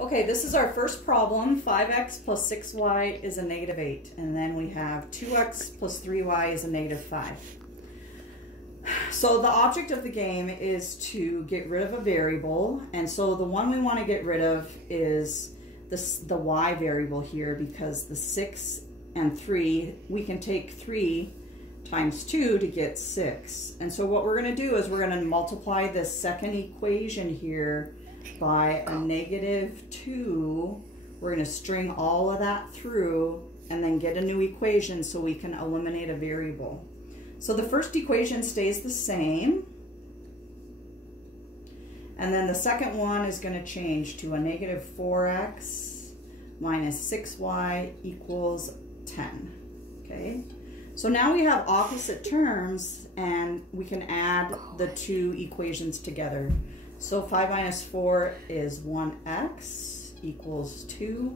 Okay, this is our first problem. 5x plus 6y is a negative 8. And then we have 2x plus 3y is a negative 5. So the object of the game is to get rid of a variable. And so the one we want to get rid of is the y variable here, because the 6 and 3, we can take 3 times 2 to get 6. And so what we're going to do is we're going to multiply this second equation here by a negative 2. We're going to string all of that through and then get a new equation so we can eliminate a variable. So the first equation stays the same, and then the second one is going to change to a negative 4x minus 6y equals 10. Okay, so now we have opposite terms and we can add the two equations together. So 5 minus 4 is 1x equals 2,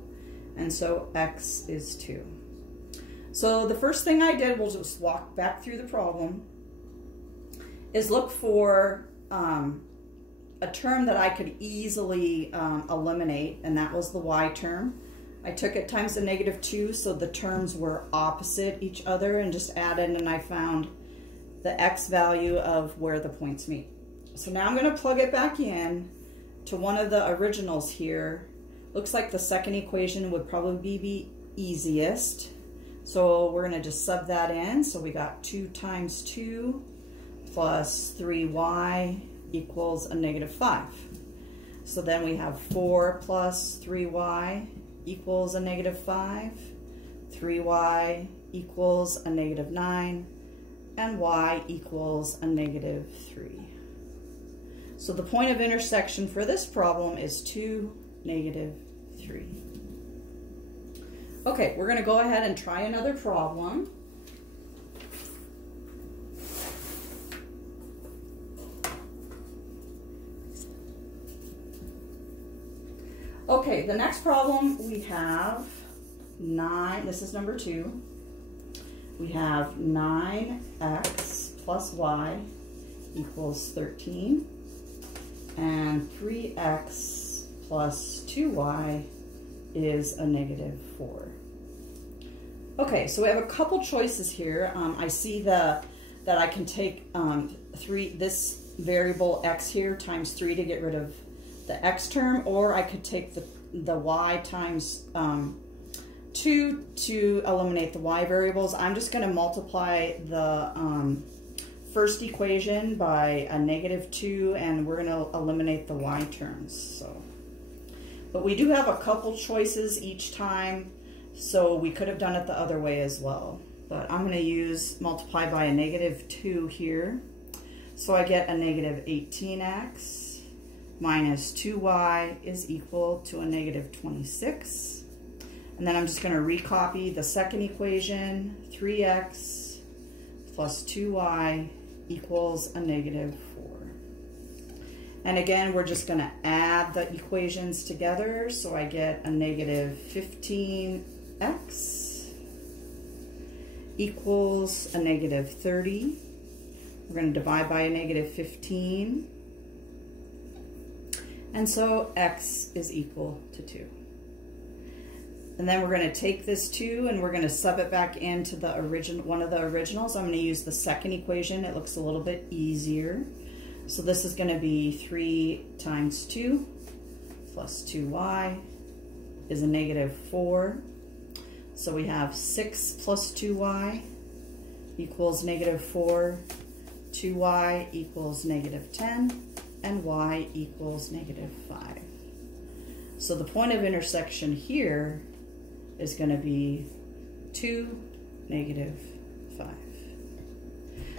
and so x is 2. So the first thing I did, we'll just walk back through the problem, is look for a term that I could easily eliminate, and that was the y term. I took it times the negative 2, so the terms were opposite each other, and just added, and I found the x value of where the points meet. So now I'm going to plug it back in to one of the originals here. Looks like the second equation would probably be easiest. So we're going to just sub that in. So we got 2 times 2 plus 3y equals a negative 5. So then we have 4 plus 3y equals a negative 5. 3y equals a negative 9. And y equals a negative 3. So the point of intersection for this problem is 2, negative 3. Okay, we're going to go ahead and try another problem. Okay, the next problem we have 9, this is number 2. We have 9x plus y equals 13. And 3x plus 2y is a negative 4. Okay, so we have a couple choices here. I see that I can take this variable x here times 3 to get rid of the x term, or I could take the y times 2 to eliminate the y variables. I'm just going to multiply the first equation by a negative 2, and we're going to eliminate the y terms. But we do have a couple choices each time, so we could have done it the other way as well. But I'm going to multiply by a negative 2 here. So I get a negative 18x minus 2y is equal to a negative 26. And then I'm just going to recopy the second equation, 3x plus 2y equals a negative 4. And again, we're just going to add the equations together. So I get a negative 15x equals a negative 30. We're going to divide by a negative 15. And so x is equal to 2. And then we're going to take this 2 and we're going to sub it back into the one of the originals. I'm going to use the second equation. It looks a little bit easier. So this is going to be 3 times 2 plus 2y is a negative 4. So we have 6 plus 2y equals negative 4. 2y equals negative 10. And y equals negative 5. So the point of intersection here is going to be 2, negative 5.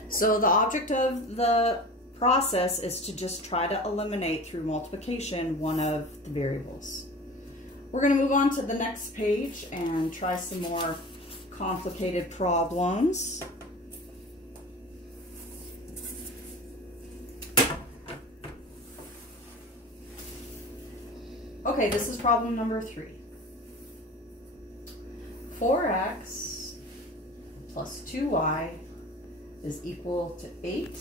So the object of the process is to just try to eliminate through multiplication one of the variables. We're going to move on to the next page and try some more complicated problems. Okay, this is problem number 3. 4x plus 2y is equal to 8.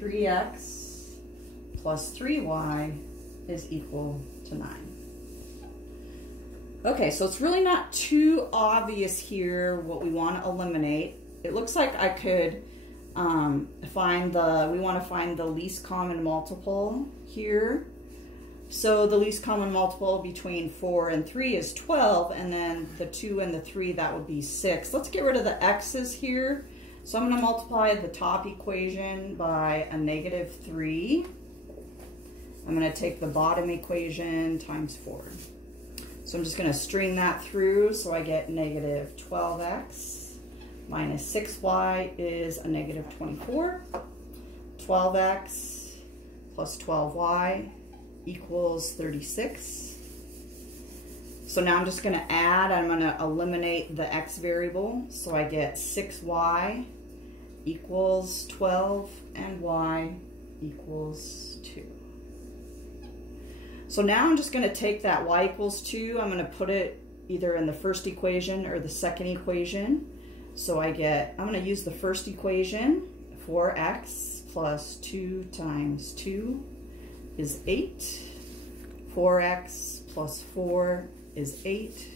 3x plus 3y is equal to 9. Okay, so it's really not too obvious here what we want to eliminate. It looks like I could we want to find the least common multiple here. So the least common multiple between 4 and 3 is 12, and then the 2 and the 3, that would be 6. Let's get rid of the x's here. So I'm going to multiply the top equation by a -3. I'm going to take the bottom equation times 4. So I'm just going to string that through, so I get -12x minus 6y is a -24. 12x plus 12y equals 36. So now I'm just going to add, I'm going to eliminate the x variable, so I get 6y equals 12 and y equals 2. So now I'm just going to take that y equals 2, I'm going to put it either in the first equation or the second equation. So I'm going to use the first equation, 4x plus 2 times 2 is 8. 4x plus 4 is 8.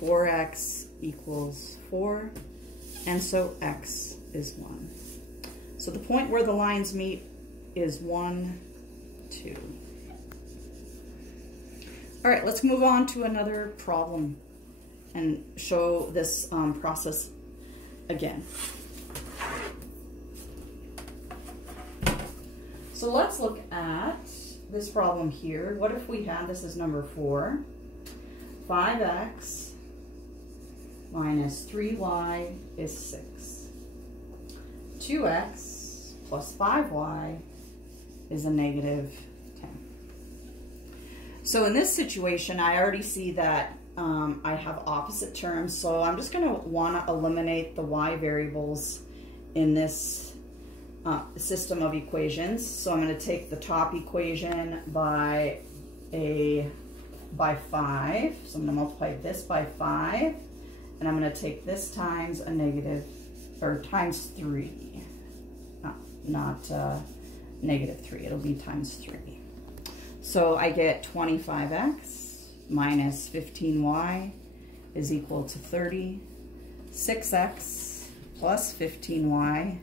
4x equals 4. And so x is 1. So the point where the lines meet is 1, 2. All right, let's move on to another problem and show this process again. So let's look at this problem here. What if we had, this is number 4, 5x minus 3y is 6. 2x plus 5y is a -10. So in this situation, I already see that I have opposite terms, so I'm just going to want to eliminate the y variables in this system of equations. So I'm going to take the top equation by 5. So I'm going to multiply this by 5, and I'm going to take this times a times 3. Not -3, it'll be times 3. So I get 25x minus 15y is equal to 30. 6x plus 15y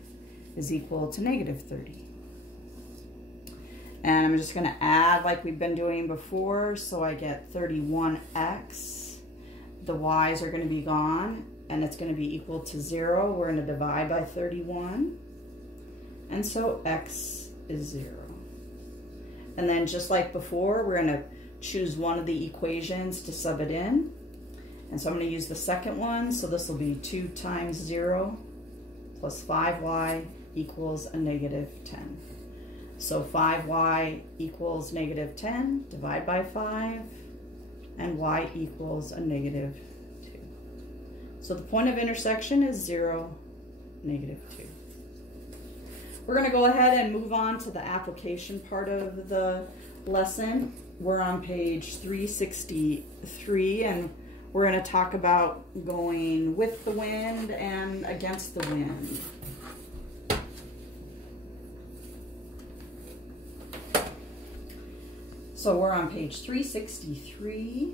is equal to -30. And I'm just going to add like we've been doing before. So I get 31x. The y's are going to be gone, and it's going to be equal to 0. We're going to divide by 31. And so x is 0. And then just like before, we're going to choose one of the equations to sub it in. And so I'm going to use the second one. So this will be 2 times 0 plus 5y equals a -10. So 5y equals -10, divide by 5, and y equals a -2. So the point of intersection is 0, -2. We're going to go ahead and move on to the application part of the lesson. We're on page 363, and we're going to talk about going with the wind and against the wind. So we're on page 363.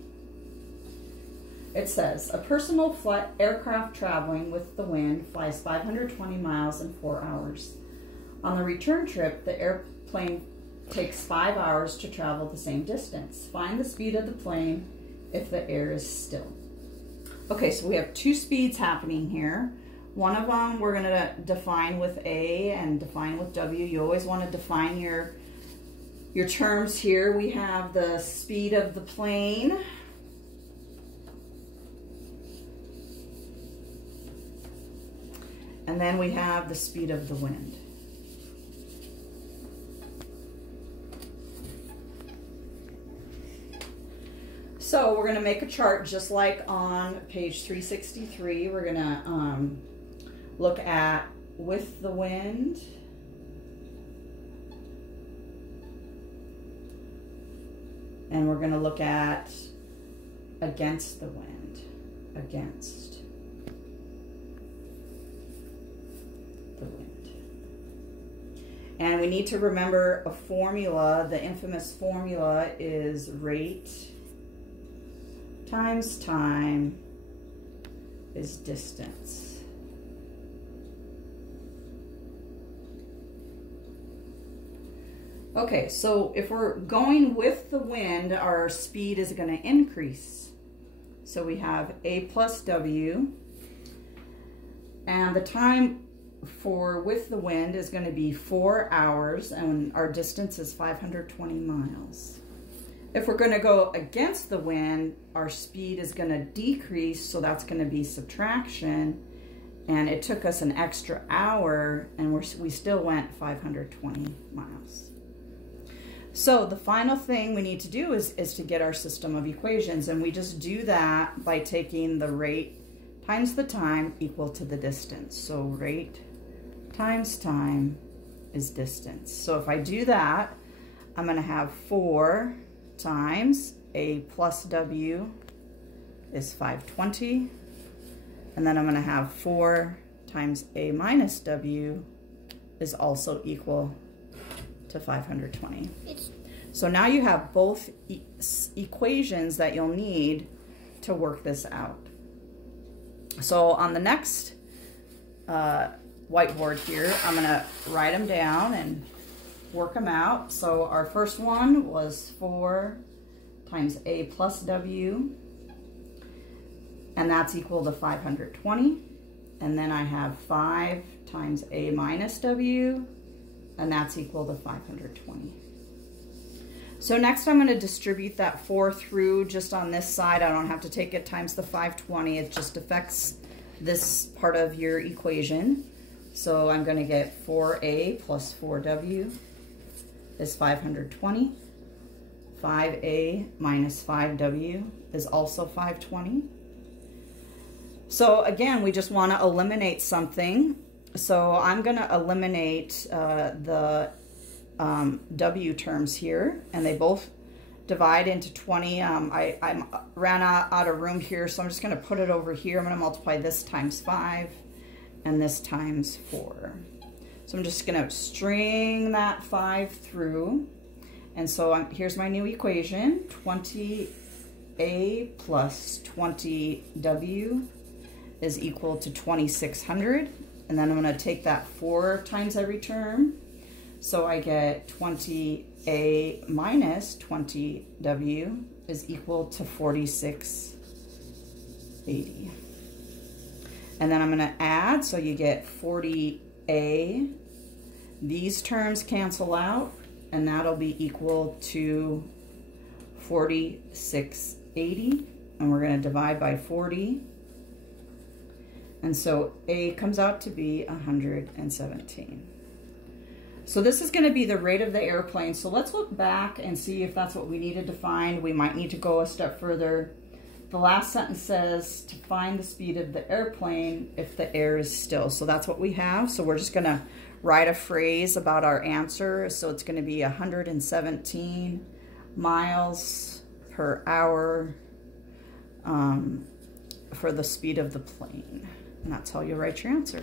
It says, a personal aircraft traveling with the wind flies 520 miles in 4 hours. On the return trip, the airplane takes 5 hours to travel the same distance. Find the speed of the plane if the air is still. Okay, so we have two speeds happening here. One of them we're going to define with A and define with W. You always want to define your terms here. We have the speed of the plane. And then we have the speed of the wind. So we're going to make a chart just like on page 363. We're going to look at with the wind. And we're going to look at against the wind. Against the wind. And we need to remember a formula. The infamous formula is rate times time is distance. Okay, so if we're going with the wind, our speed is going to increase. So we have A plus W, and the time for with the wind is going to be 4 hours, and our distance is 520 miles. If we're going to go against the wind, our speed is going to decrease, so that's going to be subtraction, and it took us an extra hour, and we still went 520 miles. So the final thing we need to do is to get our system of equations, and we just do that by taking the rate times the time equal to the distance. So rate times time is distance. So if I do that, I'm going to have 4 times A plus W is 520, and then I'm going to have 4 times A minus W is also equal to 520. So now you have both equations that you'll need to work this out. So on the next whiteboard here, I'm going to write them down and work them out. So our first one was 4 times A plus W, and that's equal to 520. And then I have 5 times A minus W, and that's equal to 520. So next I'm going to distribute that 4 through just on this side. I don't have to take it times the 520. It just affects this part of your equation. So I'm going to get 4A plus 4W is 520. 5A minus 5W is also 520. So again, we just want to eliminate something. So I'm going to eliminate the W terms here, and they both divide into 20. I ran out of room here, so I'm just going to put it over here. I'm going to multiply this times 5 and this times 4. So I'm just going to string that 5 through. And so here's my new equation. 20A plus 20W is equal to 2600. And then I'm going to take that 4 times every term. So I get 20A minus 20W is equal to 4680. And then I'm going to add, so you get 40A. These terms cancel out, and that'll be equal to 4680. And we're going to divide by 40. And so A comes out to be 117. So this is going to be the rate of the airplane. So let's look back and see if that's what we needed to find. We might need to go a step further. The last sentence says to find the speed of the airplane if the air is still. So that's what we have. So we're just going to write a phrase about our answer. So it's going to be 117 miles per hour for the speed of the plane. And that's how you write your answer.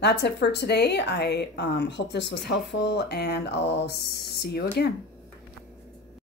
That's it for today. I hope this was helpful, and I'll see you again.